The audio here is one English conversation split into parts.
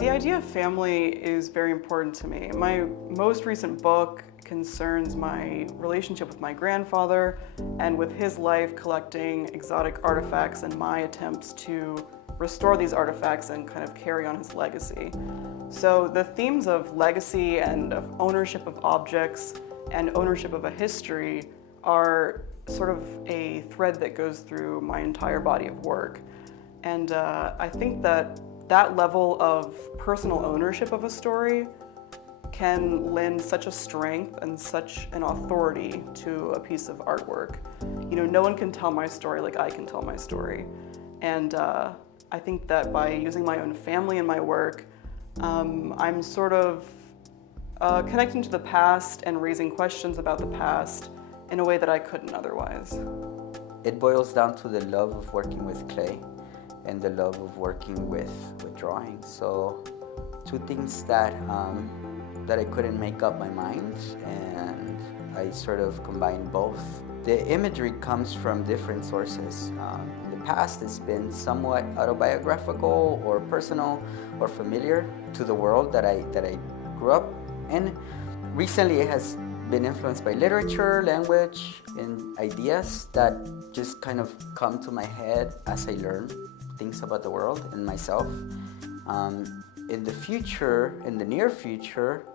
The idea of family is very important to me. My most recent book concerns my relationship with my grandfather and with his life collecting exotic artifacts and my attempts to restore these artifacts and kind of carry on his legacy. So the themes of legacy and of ownership of objects and ownership of a history are sort of a thread that goes through my entire body of work. And I think that level of personal ownership of a story can lend such a strength and such an authority to a piece of artwork. You know, no one can tell my story like I can tell my story. And I think that by using my own family in my work, I'm sort of connecting to the past and raising questions about the past in a way that I couldn't otherwise. It boils down to the love of working with clay and the love of working with drawing. So two things that I couldn't make up my mind, and I sort of combined both. The imagery comes from different sources. In the past, it's been somewhat autobiographical or personal or familiar to the world that I grew up in. Recently, it has been influenced by literature, language, and ideas that just kind of come to my head as I learn things about the world and myself. In the near future,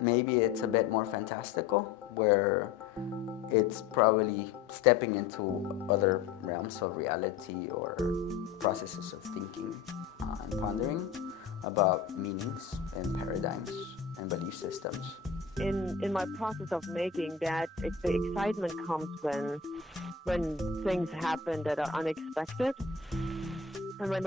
maybe it's a bit more fantastical, where it's probably stepping into other realms of reality or processes of thinking and pondering about meanings and paradigms and belief systems. In my process of making that, the excitement comes when things happen that are unexpected. And when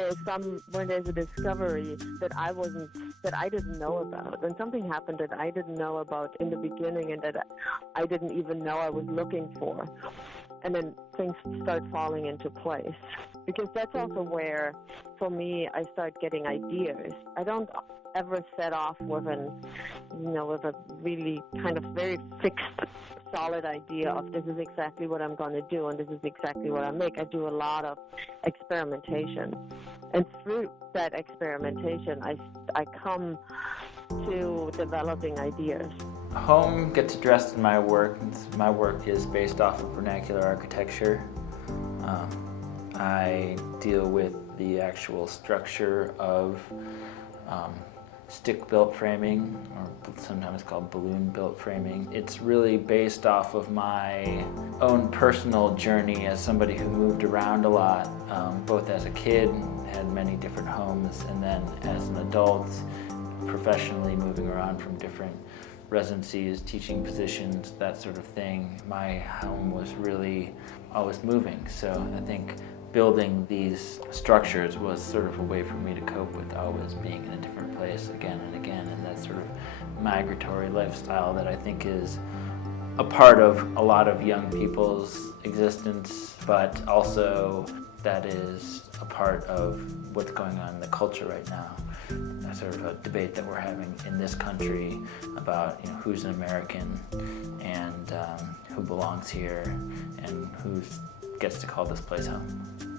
there's a discovery that I didn't know about, when something happened that I didn't know about in the beginning and that I didn't even know I was looking for, and then things start falling into place. Because that's also where, for me, I start getting ideas. I don't ever set off with a really kind of very fixed, solid idea of this is exactly what I'm going to do and this is exactly what I make. I do a lot of experimentation, and through that experimentation I come to developing ideas. Home gets addressed in my work. My work is based off of vernacular architecture. I deal with the actual structure of stick-built framing, or sometimes called balloon-built framing. It's really based off of my own personal journey as somebody who moved around a lot, both as a kid, had many different homes, and then as an adult, professionally moving around from different residencies, teaching positions, that sort of thing. My home was really always moving, so I think building these structures was sort of a way for me to cope with always being in a different place again and again, and that sort of migratory lifestyle that I think is a part of a lot of young people's existence, but also that is a part of what's going on in the culture right now. That's sort of a debate that we're having in this country about who's an American and who belongs here and who gets to call this place home.